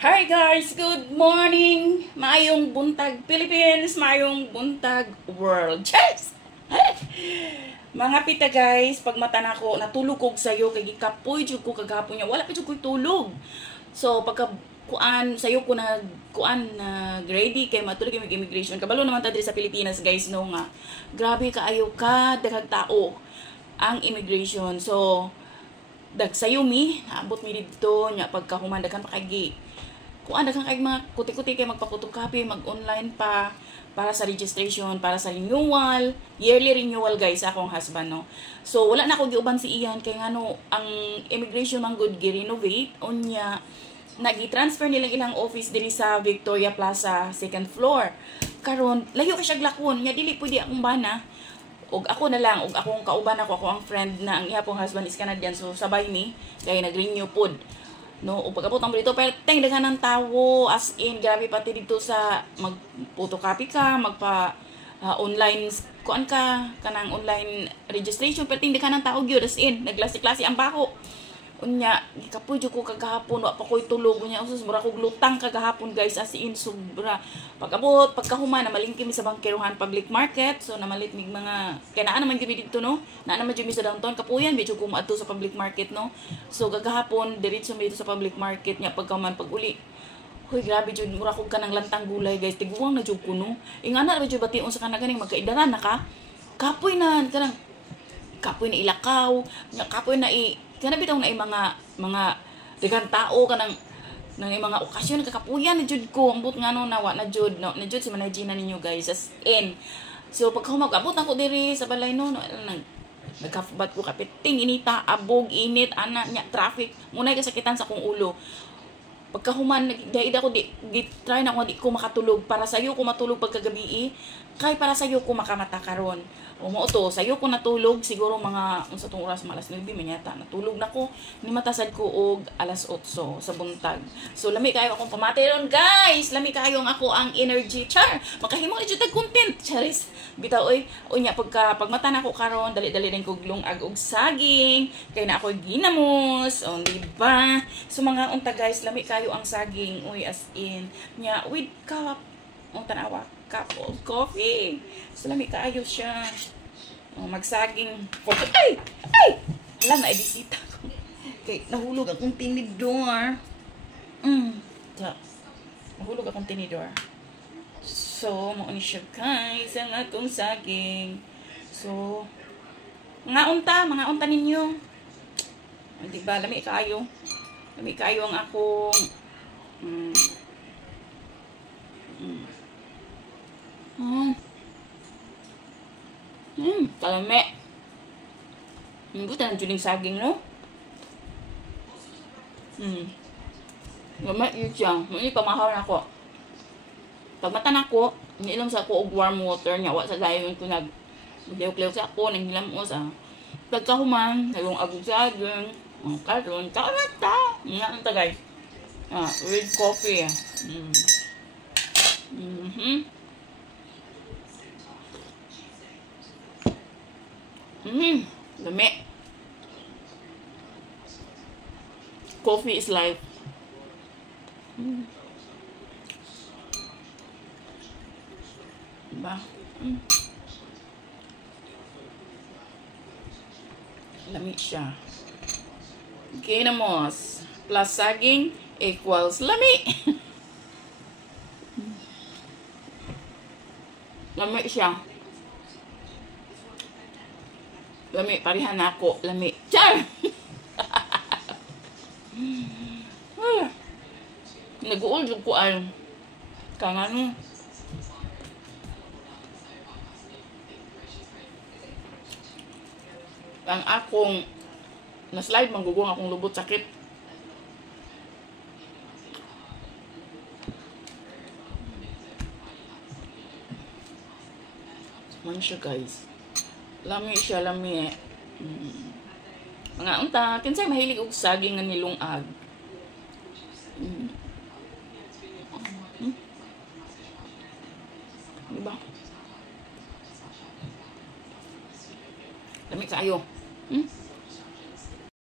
Hi guys, good morning. Maayong buntag Philippines, maayong buntag world. Cheers! Mga pita guys, pag mata na ko, natulog ko sayo kay gikapoy jud ko kagahapon niya. Wala pa jud ko tulog. So pagka kuan sayo ko na kuan na ready kay matulog kay immigration. Kabalo naman ta diri sa Pilipinas guys no nga. Grabe kaayo ka daghang tao ang immigration. So dagsayo mi, naabot mi didto nya pagkahuman daghan pa kay kuan daghang kay mga kuti-kuti kay magpa-photocopy, mag-online pa para sa registration, para sa renewal, yearly renewal guys akong husband no. So wala na ako giuban si Ian kay ngano ang immigration man good gi-renovate unya nagi-transfer nilang ilang office diri sa Victoria Plaza, second floor. Karon layo ka siya glakon, nya dili pwede akong bana. Og ako na lang, og akong kauban ako ang friend na ang ihapong husband is Canadian, so sabay mi kay nag-renew pod. No, ug pagabot ang dito pero teng daghan ng tawo as in grabe pati dito sa mag-photocopy ka, magpa online kuan ka kanang online registration pero teng daghan ng tawo gyud as in nagklase-klase ang bako. Unya gikapoy jud ko kagahapon wa pa koy tulog unya usus mura ko glutang kagahapon guys as in sobra. Pagabot pagkahuman na malingki mi sa Bangkerohan Public Market, so namalit mig mga kay naa naman gyud dito no, naa naman gyud mi sa downtown Kapuyan medyo ko maadto sa public market no. So kagahapon diretso mi dito sa public market nya pagkahuman pag-uli. Hoy grabe jud mura ko kanang lantang gulay guys, tiguang na jud ko no. Ingana ra jud bation sa kanang ganing magkaidaran na ka. Kapoy na kanang kapoy na ilakaw, nya kapoy na kana bitaw na mga daghang tao kanang nang mga okasyon kakapuyan na jud ko ambot ngano nawa na jud no na jud si managina ninyo guys as in. So pagka humagabot ako diri sa balay no nagkabat ko kapiting inita abog init ana nya traffic munay kasakitan sa kong ulo. Pagkahuman dahil ako di try na ako di ko makatulog para sayo ko matulog pagkagabi kay para sayo ko makamata karon. O mo to sayo ko natulog siguro mga unsa tong oras malas 9 manyata natulog na ko ni matasad ko og alas 8 sa buntag. So lami kayo akong pamatay ron guys, lami kayo ang ako ang energy char makahimo na jud tag content charis bitaw oy unya pagmata na ko karon dali-dali din ko glungag og saging kay na ako ginamos on di ba. So mga unta guys lami kayo ang saging oy as in nya with cup ang tanawa cup of coffee. So lami kaayo siya. Magsaging photo. Ay! Hala na bisita ko. Okay, nahulog akong tinidor. Nahulog akong tinidor. So, mo ni siya guys ang akong saging. So, mga unta ninyo. Di ba lami kaayo? Lami kaayo ang akong kalame. Buta ng juling saging, no? Gamay yun siya. Muli pamahaw na ko. Pag mata na ko, niilom sa ako og warm water niya. Wa sa gayon ko nag-liw-liw sa ako. Nanghilam ko sa pagkahuman. Nagong agong saging. Karon, kaunata. Nga ang tagay. With coffee. Dami. Coffee is life. Diba? Lami siya. Ginamos plus saging equals lami. Lami siya. Lami, parihan na ako. Lami. Char! Nag-uol yung ko ay kangano. Ang akong na-slide, manggugong akong lubot sakit. Man siya guys. Lami siya, lami mga unta, kinsay mahilig og saging nga nilungag. Diba? Lami kayo.